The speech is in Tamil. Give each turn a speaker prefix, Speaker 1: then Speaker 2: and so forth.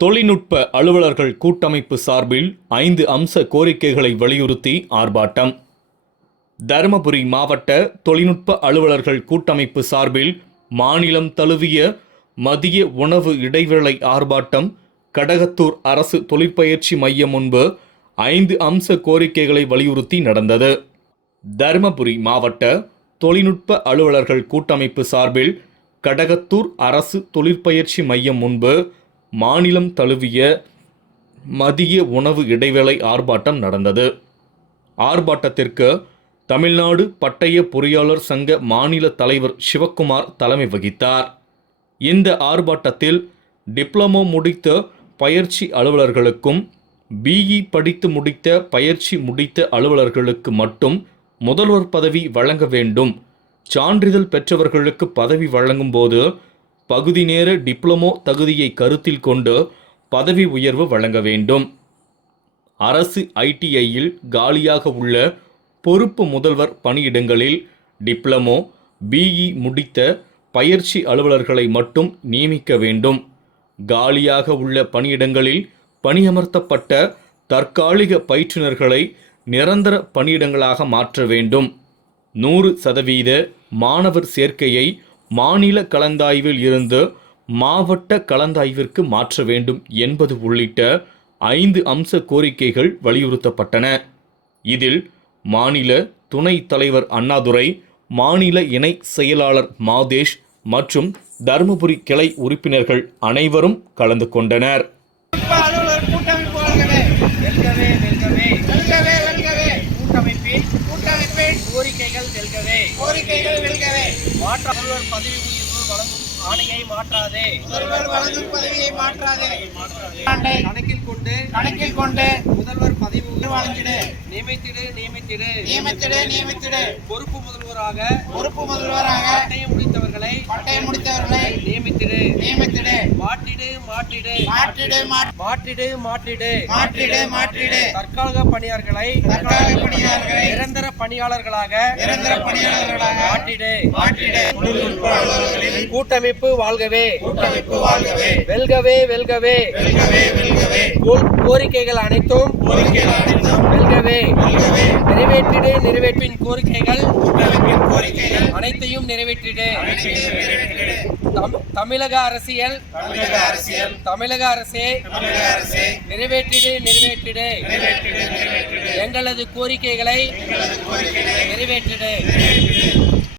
Speaker 1: தொழில்நுட்ப அலுவலர்கள் கூட்டமைப்பு சார்பில் ஐந்து அம்ச கோரிக்கைகளை வலியுறுத்தி ஆர்ப்பாட்டம். தருமபுரி மாவட்ட தொழில்நுட்ப அலுவலர்கள் கூட்டமைப்பு சார்பில் மாநிலம் தழுவிய மதிய உணவு இடைவேளை ஆர்ப்பாட்டம் கடகத்தூர் அரசு தொழிற்பயிற்சி மையம் முன்பு ஐந்து அம்ச கோரிக்கைகளை வலியுறுத்தி நடந்தது. தருமபுரி மாவட்ட தொழில்நுட்ப அலுவலர்கள் கூட்டமைப்பு சார்பில் கடகத்தூர் அரசு தொழிற்பயிற்சி மையம் முன்பு மாநிலம் தழுவிய மதிய உணவு இடைவேளை ஆர்ப்பாட்டம் நடந்தது. ஆர்ப்பாட்டத்திற்கு தமிழ்நாடு பட்டய பொறியாளர் சங்க மாநில தலைவர் சிவக்குமார் தலைமை வகித்தார். இந்த ஆர்ப்பாட்டத்தில் டிப்ளமோ முடித்த பயிற்சி அலுவலர்களுக்கும் பிஇ படித்து முடித்த பயிற்சி முடித்த அலுவலர்களுக்கு மட்டும் முதல்வர் பதவி வழங்க வேண்டும். சான்றிதழ் பெற்றவர்களுக்கு பதவி வழங்கும் போது பகுதி நேர டிப்ளமோ தகுதியை கருத்தில் கொண்டு பதவி உயர்வு வழங்க வேண்டும். அரசு ஐடிஐயில் காலியாக உள்ள பொறுப்பு முதல்வர் பணியிடங்களில் டிப்ளமோ பிஇ முடித்த பயிற்சி அலுவலர்களை மட்டும் நியமிக்க வேண்டும். காலியாக உள்ள பணியிடங்களில் பணியமர்த்தப்பட்ட தற்காலிக பயிற்றுனர்களை நிரந்தர பணியிடங்களாக மாற்ற வேண்டும். நூறு சதவீத மாணவர் சேர்க்கையை மாநில கலந்தாய்வில் இருந்து மாவட்ட கலந்தாய்விற்கு மாற்ற வேண்டும் என்பது உள்ளிட்ட ஐந்து அம்ச கோரிக்கைகள் வலியுறுத்தப்பட்டன. இதில் மாநில துணைத் தலைவர் அண்ணாதுரை மாநில இணை செயலாளர் மாதேஷ் மற்றும் தருமபுரி கிளை உறுப்பினர்கள் அனைவரும் கலந்து கொண்டனர்.
Speaker 2: கோரிக்கைகள் கோரிக்கைகள் மாற்ற அலுவலர் பதவி உயர்வு வழங்கும் ஆணையை மாற்றாதே. முதல்வர் வழங்கும் பதவியை மாற்றாதே. ஆண்டை கணக்கில் கொண்டு கணக்கில் கொண்டு முதல்வர் பதவி உயர்வு வழங்கிடு நியமித்திடு நியமித்திடு. நியமித்திடு நியமித்திடு. பொறுப்பு முதல்வராக பொறுப்பு முதல்வராக பட்டயம் முடித்தவர்களை பட்டயம் முடித்தவர்களை நியமித்திடு நியமித்திடு மாற்றிடு. மாற்றிடு மாற்றிடு மாற்றிடு மாற்றிடு. மாற்றிடு மாற்றிடு. தற்காலிக பணியாளர்களை தற்காலிக பணியாளர்களை நிரந்தர பணியாளர்களாக நிரந்தர பணியாளர்களாக மாற்றிடு. மாற்றிடு. கூட்டமைப்பு வாழ்கவே. கூட்டமைப்பு வாழ்கவே. வெல்கவே வெல்கவே. வெல்கவே வெல்கவே. கோரிக்கைகள் அனைத்தும் வெல்கவே நிறைவேற்றிடு நிறைவேற்றின் கோரிக்கைகள் கோரிக்கைகள் அனைத்தையும் நிறைவேற்றிடு. தம்- தமிழக அரசியல் தமிழக அரசியல் தமிழக அரசே நிறைவேற்றிடு நிறைவேற்றிடு. எங்களது கோரிக்கைகளை நிறைவேற்றிடு.